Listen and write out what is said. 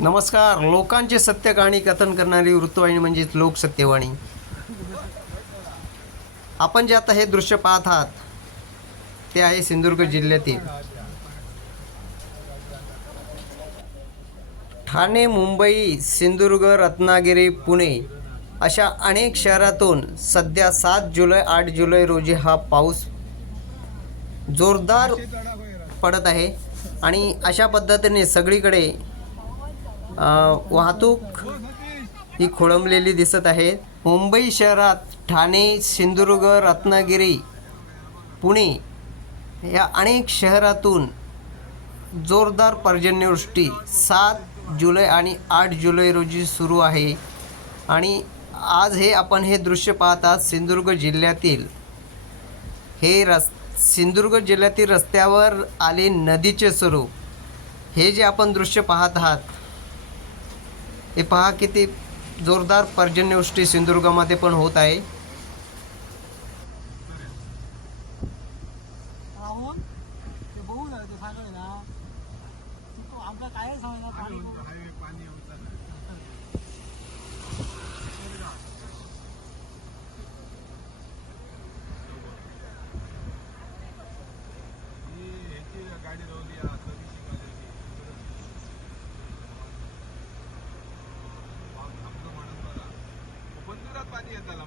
नमस्कार. लोकांचे सत्य कहाणी कथन करणारी वृत्तवाहिनी म्हणजेच लोकसत्यवाणी. आपण जे आता हे दृश्य पाहत आहात ते आहे सिंधुदुर्ग जिल्ह्यातील ठाणे मुंबई सिंधुदुर्ग रत्नागिरी पुणे अशा अनेक शहरातून सध्या सात जुलै आठ जुलै रोजी हा पाऊस जोरदार पडत आहे. आणि अशा पद्धतीने सगळीकडे वाहतूक ही खोळंबलेली दिसत आहे. मुंबई शहरात ठाणे सिंधुदुर्ग रत्नागिरी पुणे या अनेक शहरातून जोरदार पर्जन्यवृष्टी सात जुलै आणि आठ जुलै रोजी सुरू आहे. आणि आज हे आपण हे दृश्य पाहतात सिंधुदुर्ग जिल्ह्यातील. हे रस् सिंधुदुर्ग जिल्ह्यातील रस्त्यावर आले नदीचे स्वरूप. हे जे आपण दृश्य पाहत आहात हे पहा किती जोरदार पर्जन्यवृष्टी सिंधुदुर्गामध्ये पण होत आहे. राहून ते बघू ना ते सांगत ना. तू आमका काय tienda